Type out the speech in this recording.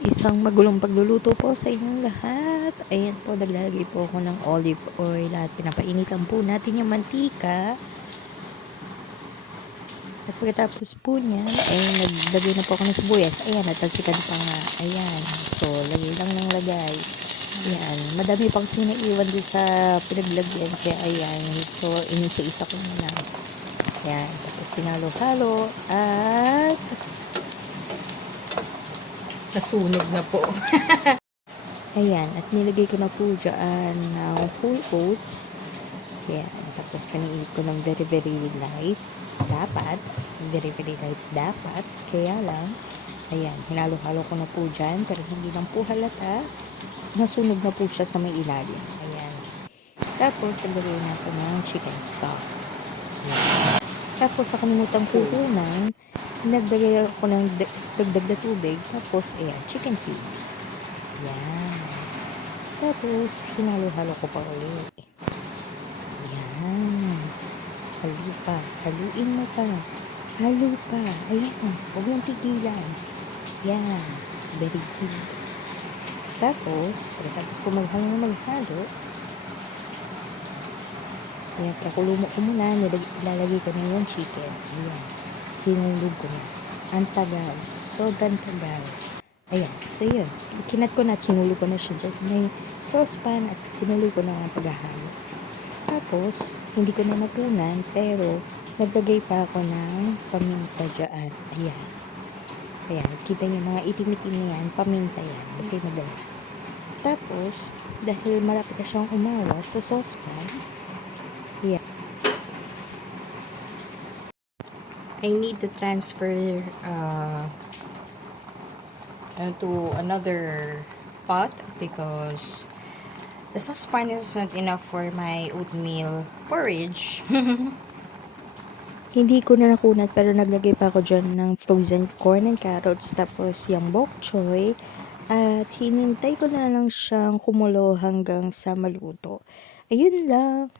Isang magulong pagluluto po sa inyong lahat. Ayan po, naglalagay po ako ng olive oil at pinapainitan po natin yung mantika. At pagkatapos po niyan, ay naglagay na po ako ng sibuyas. Ayan, natalsikan pa nga. Ayan, so lagay lang ng lagay. Ayan, madami pa kasi naiwan doon sa pinaglagyan. Kaya ayan, so inisa-isa ko na lang. Ayan, tapos pinalo-halo at Nasunog na po. ayan, at nilagay ko na po dyan ng whole oats. Ayan, tapos paniinit ko ng very very light. Dapat, very very light dapat. Kaya lang, ayan, hinalo-halo ko na po dyan, pero hindi lang po halata. Nasunog na po siya sa may ilalim. Ayan. Tapos, lagay na po ng chicken stock. Ayan. Tapos, sa kanimutang kukunan, nagdagay ako ng dagdag na tubig. Tapos, ayan, chicken cubes. Ayan. Tapos, hinalo-halo ko pa ulit. Ayan. Halo pa. Haluin mo pa. Halo pa. Ayan. Huwag mong tigilan. Ayan. Very good. Tapos, pagkatapos ko maghalo, ayan, pakulumo ko muna, nilalagay ko na yung chicken. Ayan. Hinulog ko na. Ang tagal. Sobrang tagal. Ayan. So, yun. Kinat ko na at hinulog ko na siya dyan sa may saucepan at hinuloy ko na ang paghahalo. Tapos, hindi ko na natunan, pero naglagay pa ako ng paminta dyan. Ayan. Ayan. Kita niyo mga itim-itim na yan. Paminta yan. Okay, madala. Tapos, dahil malapit na siyang umawas sa saucepan, ayan. I need to transfer to another pot because the saucepan is not enough for my oatmeal porridge. Hindi ko na nakunat pero naglagay pa ako dyan ng frozen corn and carrots tapos yung bok choy at hinintay ko na lang siyang kumulo hanggang sa maluto. Ayun lang.